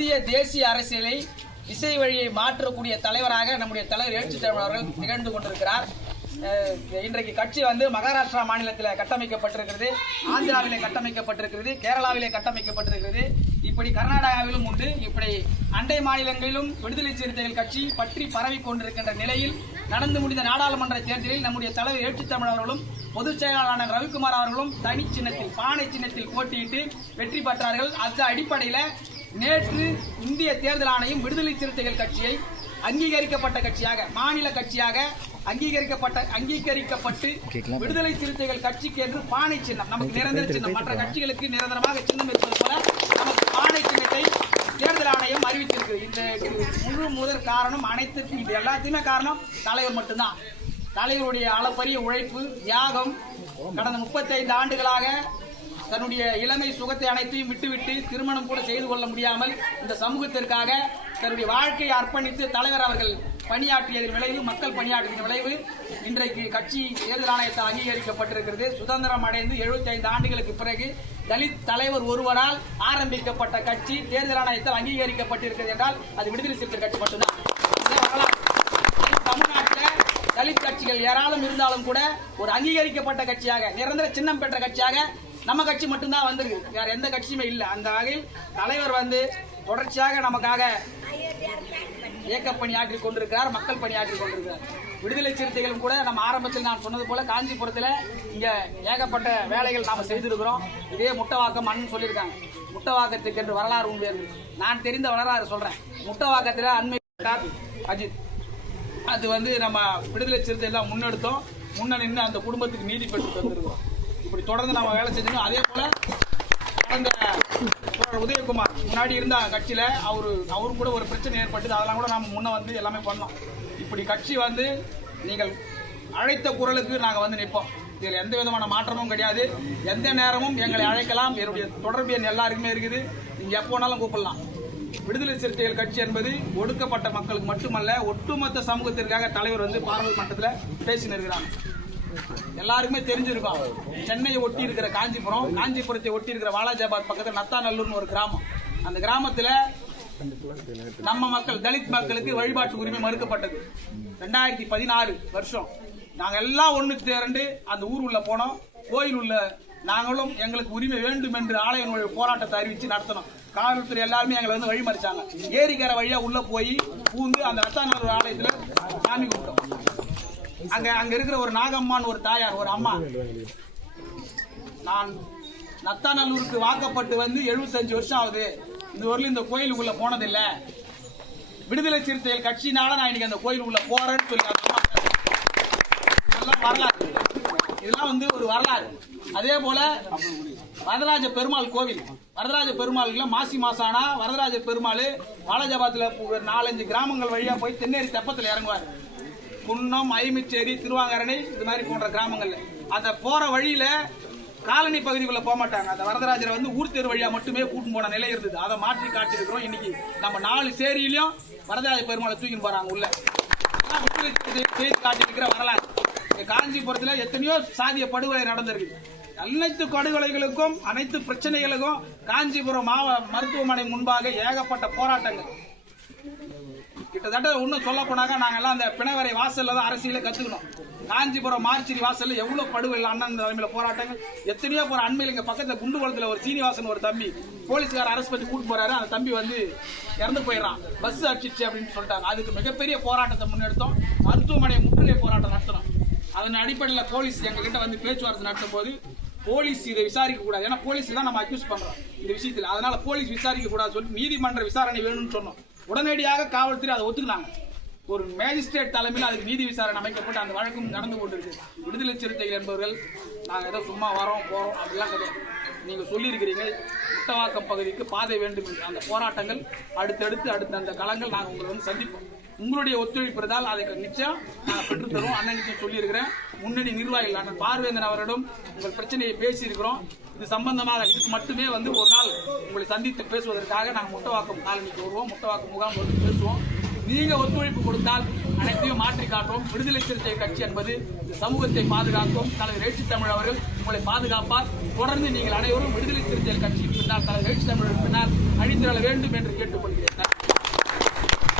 இந்திய தேசிய அரசியலை இசை வழியை மாற்றக்கூடிய தலைவராக நம்முடைய தலைவர் எழுச்சி தமிழ் அவர்கள் திகழ்ந்து கொண்டிருக்கிறார். இன்றைக்கு கட்சி மகாராஷ்டிரா மாநிலத்தில் கட்டமைக்கப்பட்டிருக்கிறது, ஆந்திராவிலே கட்டமைக்கப்பட்டிருக்கிறது, கேரளாவிலே கட்டமைக்கப்பட்டிருக்கிறது, இப்படி கர்நாடகாவிலும் உண்டு. இப்படி அண்டை மாநிலங்களிலும் விடுதலை சிறுத்தைகள் கட்சி பற்றி பரவி கொண்டிருக்கின்ற நிலையில் நடந்து முடிந்த நாடாளுமன்ற தேர்தலில் நம்முடைய தலைவர் எழுச்சி தமிழ் அவர்களும் பொதுச் செயலாளர் ரவிக்குமார் அவர்களும் தனி சின்னத்தில் பானை சின்னத்தில் போட்டியிட்டு வெற்றி பெற்றார்கள். அந்த அடிப்படையில் நேற்று இந்திய தேர்தல் ஆணையம் விடுதலை சிறுத்தைகள் கட்சியை அங்கீகரிக்கப்பட்ட கட்சியாக, மாநில கட்சியாக அங்கீகரிக்கப்பட்டு விடுதலை சிறுத்தைகள் கட்சிக்கு என்று பானை சின்னம், நமக்கு நிரந்தர சின்னம், மற்ற கட்சிகளுக்கு நிரந்தரமாக சின்னம் இருப்பது போல நமக்கு பானை சின்னத்தை தேர்தல் ஆணையம் அறிவித்திருக்கு. இந்த முதற் காரணம் அனைத்துக்கும், இது எல்லாத்தையுமே காரணம் தலைவர் மட்டும்தான். தலைவருடைய அளப்பரிய உழைப்பு, தியாகம். கடந்த 35 ஆண்டுகளாக தன்னுடைய இளமை சுகத்தை அனைத்தையும் விட்டுவிட்டு திருமணம் கூட செய்து கொள்ள முடியாமல் இந்த சமூகத்திற்காக தன்னுடைய வாழ்க்கையை அர்ப்பணித்து தலைவர் அவர்கள் பணியாற்றியதன் விளைவு, மக்கள் பணியாற்றிய விளைவு இன்றைக்கு கட்சி தேர்தல் ஆணையத்தால் அங்கீகரிக்கப்பட்டிருக்கிறது. சுதந்திரம் அடைந்து 75 ஆண்டுகளுக்கு பிறகு தலித் தலைவர் ஒருவரால் ஆரம்பிக்கப்பட்ட கட்சி தேர்தல் ஆணையத்தால் அங்கீகரிக்கப்பட்டிருக்கிறது என்றால் அது விடுதலை சிறுத்தைகள் கட்சி மட்டும்தான். தமிழ்நாட்டில் தலித் கட்சிகள் ஏராளம் இருந்தாலும் கூட ஒரு அங்கீகரிக்கப்பட்ட கட்சியாக, நிரந்தர சின்னம் பெற்ற கட்சியாக நம்ம கட்சி மட்டும்தான் வந்திருக்கு, வேற எந்த கட்சியுமே இல்லை. அந்த வகையில் தலைவர் தொடர்ச்சியாக நமக்காக இயக்க பணியாற்றி கொண்டிருக்கிறார், மக்கள் பணியாற்றி கொண்டிருக்கிறார். விடுதலை சிறுத்தைகளும் கூட நம்ம ஆரம்பத்தில் நான் சொன்னது போல காஞ்சிபுரத்தில் இங்க ஏகப்பட்ட வேலைகள் நாம செய்திருக்கிறோம். இதே முட்டவாக்கம் அண்ணன் சொல்லியிருக்காங்க, முட்டவாக்கத்துக்கு என்று வரலாறு உண்டு. நான் தெரிந்த வரலாறு சொல்றேன். முட்டவாக்கத்தில் அண்மை அஜித், அது நம்ம விடுதலை சிறுத்தை எல்லாம் முன்னெடுத்தோம், முன்ன நின்று அந்த குடும்பத்துக்கு நீதி பெற்று தந்திருக்கோம். இப்படி தொடர்ந்து நம்ம வேலை செஞ்சோம். அதே போல கடந்த உதயகுமார் முன்னாடி இருந்த கட்சியில அவரு கூட ஒரு பிரச்சனை ஏற்பட்டது, அதெல்லாம் கூட நாம முன்ன எல்லாமே பண்ணோம். இப்படி கட்சி நீங்கள் அழைத்த குரலுக்கு நாங்க நிற்போம். இதில் எந்த விதமான மாற்றமும் கிடையாது. எந்த நேரமும் எங்களை அழைக்கலாம். என்னுடைய தொடர்பு எண் எல்லாருக்குமே இருக்குது. நீங்க எப்போ வேணாலும் கூப்பிடலாம். விடுதலை சிறுத்தைகள் கட்சி என்பது ஒடுக்கப்பட்ட மக்களுக்கு மட்டுமல்ல, ஒட்டுமொத்த சமூகத்திற்காக தலைவர் பாராளுமன்றத்தில் பேசினிருக்கிறாங்க. எல்லாருக்குமே தெரிஞ்சிருக்கும். சென்னையை ஒட்டி இருக்கிற காஞ்சிபுரத்தை ஒட்டி இருக்கிற வாலாஜாபாத் பக்கத்தில் நத்தாநல்லூர்னு ஒரு கிராமம். அந்த கிராமத்தில் நம்ம மக்கள், தலித் மக்களுக்கு வழிபாட்டு உரிமை மறுக்கப்பட்டது. 2016 வருஷம் நாங்க எல்லாம் ஒண்ணு திரண்டு அந்த ஊர் உள்ள போனோம். கோயில் உள்ள நாங்களும் எங்களுக்கு உரிமை வேண்டும் என்று ஆலய போராட்டத்தை அறிவிச்சு நடத்தணும். காவல்துறை எல்லாருமே எங்களை வழிமறிச்சாங்க. ஏரிக்கரை வழியா உள்ள போய் பூந்து அந்த நத்தாநல்லூர் ஆலயத்துல சாமி கும்பிட்டோம். அங்க இருக்கிற ஒரு நாகம்மான் ஒரு தாயார், ஒரு அம்மா, நான் நத்தாநல்லூருக்கு வாக்கப்பட்டு 75 வருஷம் ஆகுது, இதுவரையிலும் இந்த கோயிலுக்குள்ள போனதில்லை, விடுதலை சிறுத்தைகள் கட்சினால நான் இன்னைக்கு அந்த கோயிலுக்குள்ள போறேன்னு சொல்லி வரலாறு. இதெல்லாம் ஒரு வரலாறு. அதே போல வரதராஜ பெருமாள் கோவில், வரதராஜ பெருமாள்ல மாசி மாசம் ஆனா வரதராஜ பெருமாள் வாலாஜாபாத்ல 4-5 கிராமங்கள் வழியா போய் தென்னேரி தெப்பத்தில் இறங்குவார். குன்னம், ஐமிச்சேரி, திருவாங்கரணை, இது மாதிரி போன்ற கிராமங்கள்ல அந்த போற வழியில காலனி பகுதிக்குள்ள போக மாட்டாங்க. அந்த வரதராஜரை ஊர் தெரு வழியா மட்டுமே கூட்டு போன நிலை இருந்தது. அதை மாற்றி காட்டியிருக்கிறோம். இன்னைக்கு நம்ம 4 சேரியிலும் வரதராஜ பெருமாளை தூக்கின்னு போறாங்க உள்ள. செய்து காட்டியிருக்கிற வரலாறு. காஞ்சிபுரத்துல எத்தனையோ சாதிய படுகொலை நடந்திருக்கு. அனைத்து படுகொலைகளுக்கும், அனைத்து பிரச்சனைகளுக்கும் காஞ்சிபுரம் மருத்துவமனை முன்பாக ஏகப்பட்ட போராட்டங்கள். கிட்டத்தட்ட இன்னும் சொல்ல போனாங்க, நாங்க எல்லாம் அந்த பிணவரை வாசல்ல தான் அரசியல கத்துக்கணும். காஞ்சிபுரம் மார்ச்சிரி வாசல்ல எவ்வளவு படுகொலை, அண்ணன் தலைமையில போராட்டங்கள் எத்தனையோ போற. அண்மையில் இங்க பக்கத்துல குண்டுகுளத்துல ஒரு சீனிவாசன் ஒரு தம்பி போலீஸ்கார அரசு பண்ணி கூட்டு போறாரு. அந்த தம்பி இறந்து போயிடறான், பஸ் அடிச்சிச்சு அப்படின்னு சொல்லிட்டாங்க. அதுக்கு மிகப்பெரிய போராட்டத்தை முன்னெடுத்தோம். மருத்துவமனை முற்றுகை போராட்டம் நடத்தணும். அதன் அடிப்படையில் போலீஸ் எங்ககிட்ட பேச்சுவார்த்தை நடத்தும் போது போலீஸ் இதை விசாரிக்க கூடாது, ஏன்னா போலீஸ் தான் நம்ம அக்யூஸ் பண்றோம் இந்த விஷயத்தில், அதனால போலீஸ் விசாரிக்க கூடாது சொல்லி நீதிமன்ற விசாரணை வேணும்னு சொன்னோம். உடனடியாக காவல்துறை அதை ஒத்துக்கினாங்க. ஒரு மேஜிஸ்ட்ரேட் தலைமையில் அதுக்கு நீதி விசாரணை அமைக்கப்பட்டு அந்த வழக்கும் நடந்து கொண்டிருக்கு. விடுதலை சிறுத்தைகள் என்பவர்கள் நாங்கள் ஏதோ சும்மா வரோம் போறோம் அப்படிலாம் கிடையாது. நீங்க சொல்லியிருக்கிறீங்க முட்டவாக்கம் பகுதிக்கு பாதை வேண்டும் என்று. அந்த போராட்டங்கள் அடுத்த அந்த களங்கள் நாங்கள் உங்களை சந்திப்போம். உங்களுடைய ஒத்துழைப்பு இருந்தால் அதை நிச்சயம் நாங்கள் பெற்றுத்தருவோம். அண்ணனுக்கு சொல்லியிருக்கிறேன். முன்னணி நிர்வாகிகள் அண்ணன் பார்வேந்தன் அவரிடம் உங்கள் பிரச்சனையை பேசியிருக்கிறோம். இது சம்பந்தமாக இதுக்கு மட்டுமே ஒரு நாள் உங்களை சந்தித்து பேசுவதற்காக நாங்கள் முட்டவாக்கம் காலனிக்கு வருவோம். முட்டவாக்கம் முகாம் பேசுவோம். நீங்க ஒத்துழைப்பு கொடுத்தால் அனைத்தையும் மாற்றி காட்டும். விடுதலை சிறுத்தை கட்சி என்பது சமூகத்தை பாதுகாக்கும். தலைவர் எழுச்சி தமிழ் அவர்கள் உங்களை பாதுகாப்பார். தொடர்ந்து நீங்கள் அனைவரும் விடுதலை சிறுத்தை கட்சியின் பின்னால், தலைவர் எழுச்சி தமிழ் பின்னால் அணிதிரள வேண்டும் என்று கேட்டுக்கொள்கிறேன்.